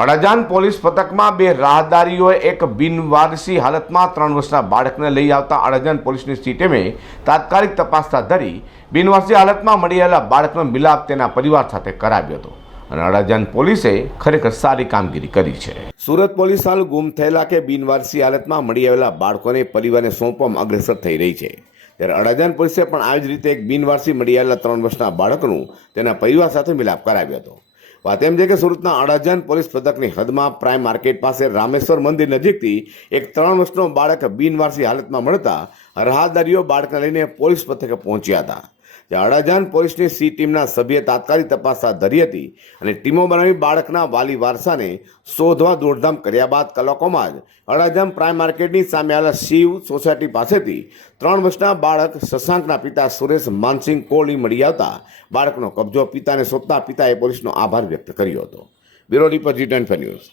Adajan police પથકમાં બે રાહદારીઓએ એક બિનવારસી હાલતમાં ત્રણ વર્ષના બાળકને લઈ આવતા અડાજાન પોલીસની સીટેમે તાત્કાલિક તપાસ ધરી બિનવારસી હાલતમાં મળી આવેલા બાળકનો મિલાપ તેના પરિવાર સાથે કરાવ્યો હતો. અને અડાજાન પોલીસે ખરેખર સારી કામગીરી કરી છે. સુરત પોલીસ હાલ ગુમ થયેલા કે બિનવારસી હાલતમાં મળી આવેલા બાળકોને પરિવારને સોંપવામાં અગ્રેસર થઈ રહી છે. ત્યારે અડાજાન પોલીસે પણ આવી જ રીતે એક બિનવારસી મળી આવેલા ત્રણ વર્ષના બાળકનું તેના પરિવાર સાથે મિલાપ કરાવ્યો હતો. વાત એમ છે કે સુરતના અડાજણ પોલીસ પથકની હદમાં પ્રાઇમ માર્કેટ પાસે રામેશ્વર મંદિર નજીકથી એક ત્રણ વર્ષનો બાળક બિનવારસી હાલતમાં મળતા રાહદારીઓ બાળકને લઈને પોલીસ પથકે પહોંચ્યા હતા. અડાજણ પોલીસની સી ટીમના સભ્યે તાત્કાલિક તપાસ હાથ ધરી હતી અને ટીમો બનાવી બાળકના વાલી વારસાને શોધવા દોડધામ કર્યા બાદ કલાકોમાં જ અડાજામ પ્રાઇમ માર્કેટની સામે આવેલા શિવ સોસાયટી પાસેથી ત્રણ વર્ષના બાળક શશાંકના પિતા સુરેશ માનસિંહ કોહલી મળી આવતા બાળકનો કબજો પિતાને સોંપતા પિતાએ પોલીસનો આભાર વ્યક્ત કર્યો હતો. Bureau report G ten news.